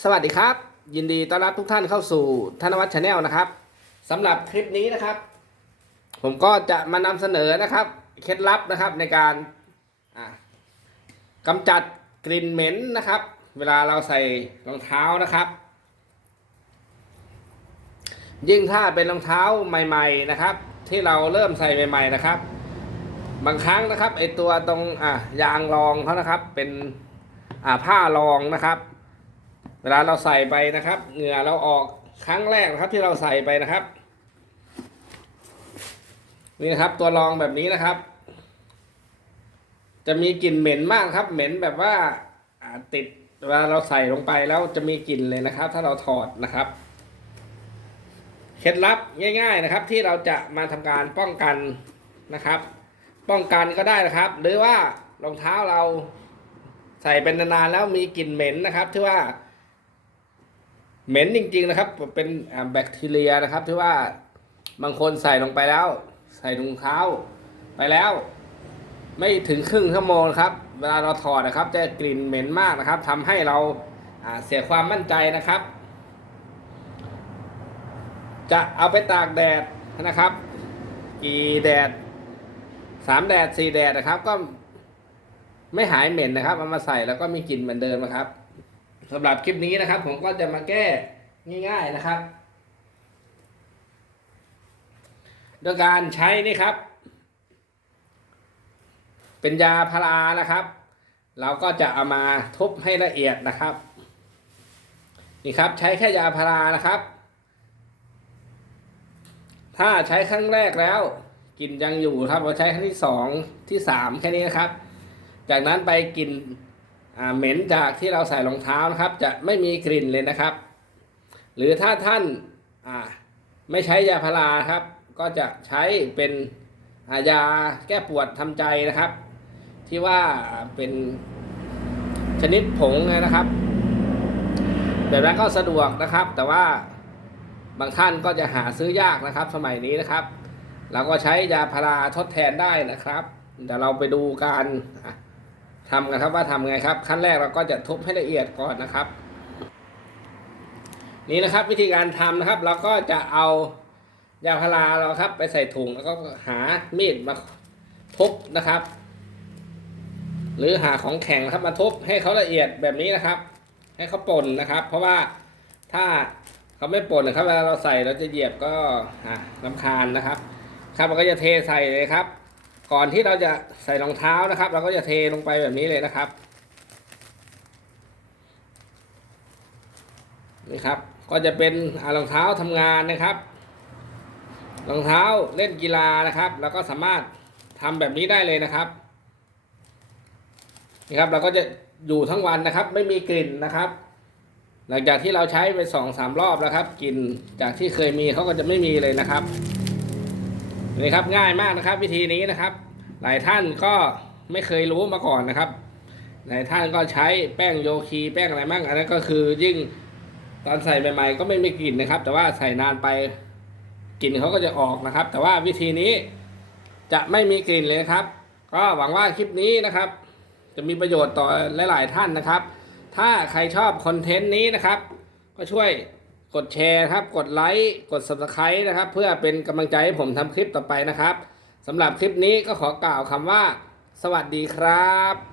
สวัสดีครับ ยินดีต้อนรับทุกท่านเข้าสู่ธนวัฒน์ชาแนลนะครับสำหรับคลิปนี้นะครับ ผมก็จะมานำเสนอนะครับ เคล็ดลับนะครับในการอ่ากำจัดกลิ่นเหม็นนะครับ เวลาเราใส่รองเท้านะครับ ยิ่งถ้าเป็นรองเท้าใหม่ ๆนะครับ ที่เราเริ่มใส่ใหม่ ๆนะครับ บางครั้งนะครับไอตัวตรงอ่ายางรองเขานะครับ เป็นอ่าผ้ารองนะครับ เวลาเราใส่ไปนะครับ เหงื่อเราออกครั้งแรกนะครับที่เราใส่ไปนะครับ นี่นะครับตัวรองแบบนี้นะครับ จะมีกลิ่นเหม็นมากครับ เหม็นแบบว่าอ่าติดเวลาเราใส่ลงไปแล้วจะมีกลิ่นเลยนะครับ ถ้าเราถอดนะครับเคล็ดลับง่าย ๆนะครับ ที่เราจะมาทำการป้องกันนะครับ ป้องกันก็ได้นะครับ หรือว่ารองเท้าเราใส่เป็นนานๆแล้วมีกลิ่นเหม็นนะครับที่ว่า เหม็นจริง ๆ นะครับ เป็นแบคทีเรียนะครับที่ว่าบางคนใส่ลงไปแล้ว ใส่ถุงเท้าไปแล้ว ไม่ถึงครึ่งชั่วโมงครับ เวลาเราถอดนะครับ จะกลิ่นเหม็นมากนะครับทำให้เราเสียความมั่นใจนะครับ จะเอาไปตากแดดนะครับ กี่แดดสามแดดสี่แดดนะครับ ก็ไม่หายเหม็นนะครับเอามาใส่แล้วก็มีกลิ่นเหมือนเดิมนะครับ สำหรับคลิปนี้นะครับ ผมก็จะมาแก้ง่ายๆนะครับโดยการใช้นี่ครับ เป็นยาพารานะครับ เราก็จะเอามาทุบให้ละเอียดนะครับนี่ครับใช้แค่ยาพารานะครับ ถ้าใช้ครั้งแรกแล้วกลิ่นยังอยู่ครับเราใช้ครั้งที่สองที่สามแค่นี้นะครับ จากนั้นไปกลิ่น เหม็นจากที่เราใส่รองเท้านะครับ จะไม่มีกลิ่นเลยนะครับ หรือถ้าท่านไม่ใช้ยาพาราครับ ก็จะใช้เป็นายาแก้ปวดทำใจนะครับ ที่ว่าเป็นชนิดผงนะครับ แบบนั้นก็สะดวกนะครับ แต่ว่าบางท่านก็จะหาซื้อยากนะครับ สมัยนี้นะครับ เราก็ใช้ยาพาราทดแทนได้นะครับเดี๋ยวเราไปดูการ ทำกันครับว่าทำไงครับ ขั้นแรกเราก็จะทุบให้ละเอียดก่อนนะครับ นี่นะครับวิธีการทำนะครับ เราก็จะเอายาพาราเราครับ ไปใส่ถุงแล้วก็หามีดมาทุบนะครับ หรือหาของแข็งนะครับมาทุบให้เขาละเอียดแบบนี้นะครับ ให้เขาป่นนะครับ เพราะว่าถ้าเขาไม่ป่นนะครับเวลาเราใส่เราจะเหยียบก็ลำคาญนะครับ ครับเราก็จะเทใส่เลยครับ ก่อนที่เราจะใส่รองเท้านะครับ เราก็จะเทลงไปแบบนี้เลยนะครับ นี่ครับ ก็จะเป็นรองเท้าทำงานนะครับ รองเท้าเล่นกีฬานะครับแล้วก็สามารถทำแบบนี้ได้เลยนะครับ นี่ครับเราก็จะอยู่ทั้งวันนะครับ ไม่มีกลิ่นนะครับ หลังจากที่เราใช้ไปสองสามรอบแล้วครับ กลิ่นจากที่เคยมีเขาก็จะไม่มีเลยนะครับ นี่ครับง่ายมากนะครับ วิธีนี้นะครับ หลายท่านก็ไม่เคยรู้มาก่อนนะครับ หลายท่านก็ใช้แป้งโยคีแป้งอะไรมั่งอันนั้นก็คือยิ่งตอนใส่ใหม่ๆก็ไม่มีกลิ่นนะครับ แต่ว่าใส่นานไปกลิ่นเขาก็จะออกนะครับ แต่ว่าวิธีนี้จะไม่มีกลิ่นเลยนะครับ ก็หวังว่าคลิปนี้นะครับ จะมีประโยชน์ต่อหลาย ๆ ท่านนะครับ ถ้าใครชอบคอนเทนต์นี้นะครับ ก็ช่วย กดแชร์ครับ กดไลค์ กด subscribe นะครับ เพื่อเป็นกำลังใจให้ผมทำคลิปต่อไปนะครับสำหรับคลิปนี้ก็ขอกล่าวคำว่า สวัสดีครับ